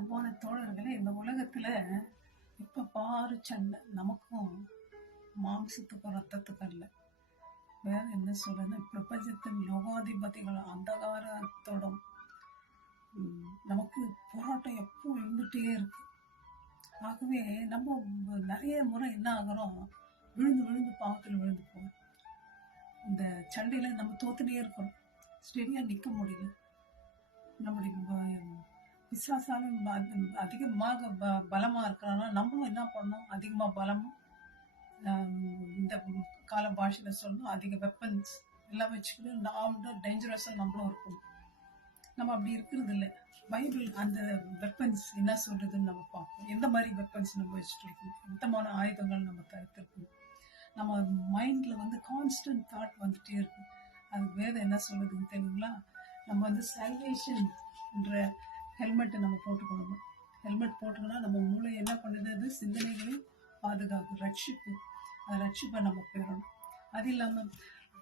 அன்பான தோழர்களே, இந்த உலகத்துல எப்ப பாரு சண்டை. நமக்கும் மாம்சத்துக்கும் ரத்தத்துக்கும் அல்ல. வேற என்ன சொல்றது, பிரபஞ்சத்தின் லோகாதிபதிகள் அந்தகாரத்தோடும் நமக்கு போராட்டம் எப்போ இருந்துட்டே இருக்கு. ஆகவே நம்ம நிறைய முறை என்ன ஆகிறோம், விழுந்து விழுந்து பாவத்தில் விழுந்து போகிறோம். இந்த சண்டையில நம்ம தோத்துனே இருக்கிறோம், ஸ்டெடியா நிக்க முடியல. நம்முடைய பிசாசாலும் அதிகமாக பலமா இருக்கிறான்னா நம்மளும் என்ன பண்ணோம், அதிகமா பலமும் இந்த கால பாஷையில சொல்லணும் அதிக வெப்பன்ஸ் எல்லாம் வச்சுக்கிட்டு நாம டேஞ்சரஸா நம்மளும் இருக்கும். நம்ம அப்படி இருக்கிறது இல்லை. பைபிள் அந்த வெப்பன்ஸ் என்ன சொல்றதுன்னு நம்ம பார்ப்போம். எந்த மாதிரி வெப்பன்ஸ் நம்ம வச்சுட்டு இருக்கோம், விதமான ஆயுதங்கள் நம்ம தடுத்திருக்கோம். நம்ம மைண்ட்ல கான்ஸ்டன்ட் தாட் வந்துட்டே இருக்கு. அதுக்கு வேதம் என்ன சொல்லுதுன்னு தெரியுங்களா? நம்ம சால்வேஷன் என்ற ஹெல்மெட்டை நம்ம போட்டுக்கணும். ஹெல்மெட் போட்டுக்கோன்னா நம்ம மூளை என்ன பண்ணுது, சிந்தனைகளையும் பாதுகாப்பு, ரட்சிப்பு. அந்த ரட்சிப்பை நம்ம பெறணும். அது இல்லாமல்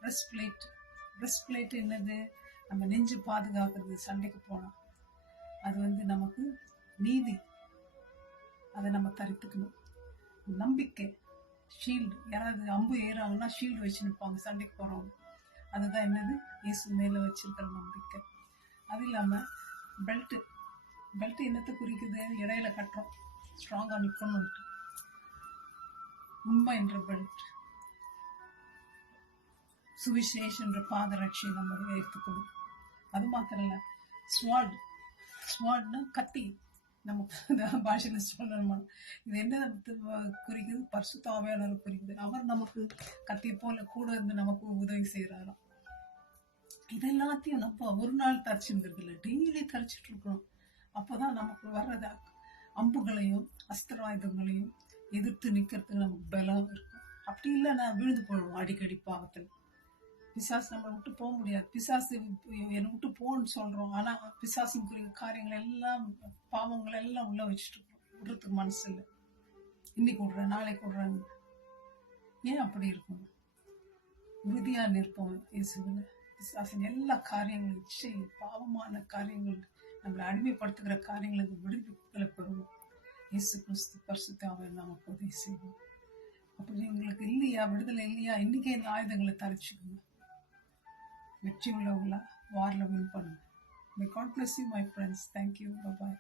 பிரஸ்ட் பிளேட் என்னது, நம்ம நெஞ்சு பாதுகாக்கிறது. சண்டைக்கு போனோம் அது நமக்கு நீதி, அதை நம்ம தரித்துக்கணும். நம்பிக்கை, ஷீல்டு. யாராவது அம்பு ஏறாங்கன்னா ஷீல்டு வச்சு நிற்பாங்க சண்டைக்கு போறவங்க. அதுதான் என்னது, இயேசு மேல வச்சிருக்கிற நம்பிக்கை. அது இல்லாம பெல்ட் என்னத்தை குறிக்குது, இடையில கட்டுறோம் ஸ்ட்ராங்கா நிக்கணும். உண்மை என்ற பெல்ட், சுவிசேஷம் என்ற பாதரட்சியை நம்ம எடுத்துக்கணும். அது மாத்திரம் இல்ல, ஸ்வாட்னா கத்தி. நமக்கு பாஷையில சொல்லணுமா, இது என்ன குறிக்குது, பரிசுத்த ஆவியானவர் குறிக்குது. அவர் நமக்கு கத்தி போல கூட இருந்து நமக்கு உதவி செய்யறாராம். இதெல்லாத்தையும் நம்ம ஒரு நாள் தரிச்சுங்கிறது இல்லை, டெய்லி தரிச்சிட்டு இருக்கிறோம். அப்பதான் நமக்கு வர்றத அம்புகளையும் அஸ்திராயுதங்களையும் எதிர்த்து நிக்கிறதுக்கு நமக்கு பலம் இருக்கும். அப்படி இல்லைன்னா விழுந்து போடுவோம் அடிக்கடி பாவத்தில். பிசாசு நம்மளை விட்டு போக முடியாது. பிசாசு என்னை விட்டு போன்னு சொல்றோம், ஆனா பிசாசுக்குரிய காரியங்கள் எல்லாம், பாவங்கள் எல்லாம் உள்ள வச்சுட்டு இருக்கோம். விடுறதுக்கு மனசு இல்லை. இன்னைக்கு விடுறேன் நாளைக்கு விடுறேன். ஏன் அப்படி இருக்கும்? உறுதியா நிற்போம் இயேசுவில். பிசாசின் எல்லா காரியங்களும், இச்சை, பாவமான காரியங்கள், நம்மளை அடிமைப்படுத்துகிற காரியங்களுக்கு விடுதலை பெறுவோம். இயேசு கிறிஸ்து பரிசுத்த ஆவியானவர் நமக்கு உதவி செய்வோம். அப்படி உங்களுக்கு இல்லையா, விடுதலை இல்லையா, இன்னைக்கே இந்த ஆயுதங்களை தரிச்சுக்கணும். வெற்றி உள்ளவங்களா வாரில் வின் பண்ணுங்க. May God bless you, my friends. Thank you. Bye-bye.